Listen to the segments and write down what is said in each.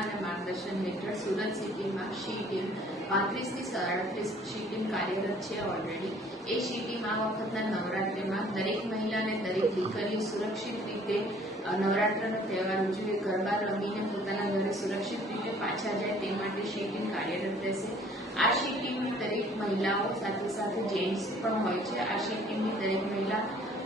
અને માર્ગદર્શન હેઠળ સુરત સિટીમાં શી ટીમ પાંત્રીસથી સાડત્રીસ શી ટીમ કાર્યરત છે ઓલરેડી એ શી ટીમ આ વખતના નવરાત્રિમાં દરેક મહિલા અને દરેક દીકરીઓ સુરક્ષિત રીતે નવરાત્રનો તહેવાર ઉજવે ગરબા રમીને પોતાના ઘરે સુરક્ષિત રીતે પાછા જાય તે માટે શી ટીમ કાર્યરત રહેશે. આ શી ટીમની દરેક મહિલાઓ સાથે સાથે જેન્ટ્સ પણ હોય છે. આ શી ટીમની દરેક મહિલા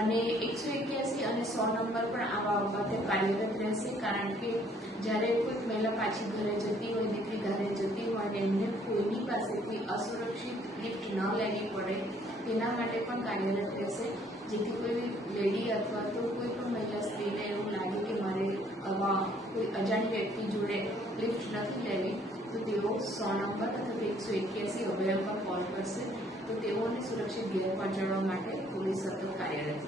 અને એકસો એક્યાસી અને સો નંબર પણ આવા બાબતે કાર્યરત રહેશે, કારણ કે જ્યારે કોઈ મહિલા પાછી ઘરે જતી હોય, દીકરી ઘરે જતી હોય અને એમને કોઈની પાસેથી અસુરક્ષિત ગિફ્ટ ન લેવી પડે, તેના માટે પણ કાર્યરત રહેશે. જેથી કોઈ લેડી અથવા તો કોઈ પણ મહિલા સ્ત્રીને એવું લાગે કે મારે આવા કોઈ અજાણ વ્યક્તિ જોડે લિફ્ટ નથી લેવી, તો તેઓ સો નંબર અથવા એકસો એક્યાસી અભય કોલ કરશે. તો તેઓને સુરક્ષિત ઘેર પહોંચાડવા માટે कार्यरत